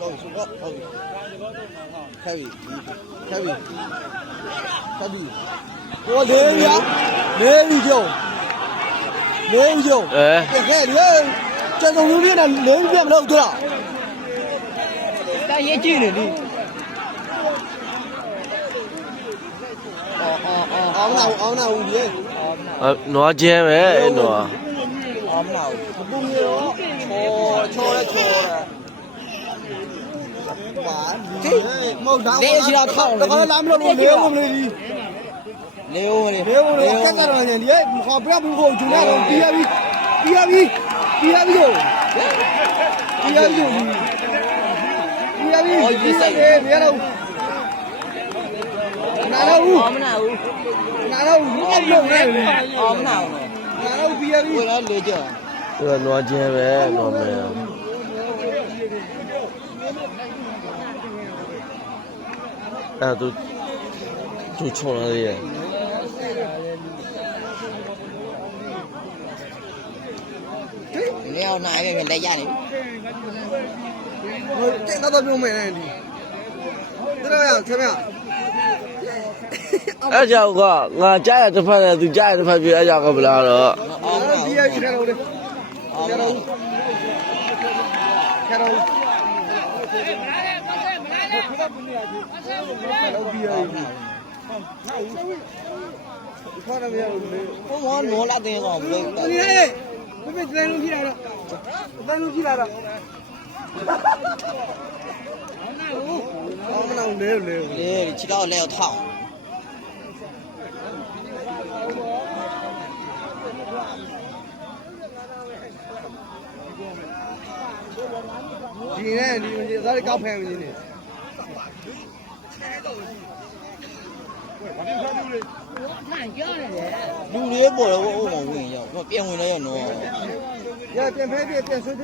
ဟုတ်ခဲပြီကိုလေးရလေးပြီကျုံခဲလေကျန်ဆုံးလူပြည့်နဲ့လေးပြည့်မလို့တို့လားတာရေးကြည့်နေလေအောင်နာဦးလေနွားကျဲပဲအဲ့နွားအောင်နာဦးဘုံရောချောလဲပါဒီမဟုတ်တော့လေးရှိတာထောက်တော့လာမလို့လေးဝင်လေဒီလေးဝင်လေကက်ကတော့နေလေခေါ်ပြဘူးကိုဂျူလာတော့ပြီးရပြီ哦，你谁？别了，拿了五，不用来，拿了别的，为了累着。这个挪肩呗，挪没有。哎，都冲了的。你要哪一边来家里？我这那都不用买了的，这样怎么样？哎，家伙，我家也这块的，都家也这块比俺家可不拉了。比也一天了的，我往挪拉点上，我被单龙起来了，我们那来，其他来要烫。今天你哪里搞朋友呢？溜的不了，我往问一下，我变回来要弄。要变拍变水拍。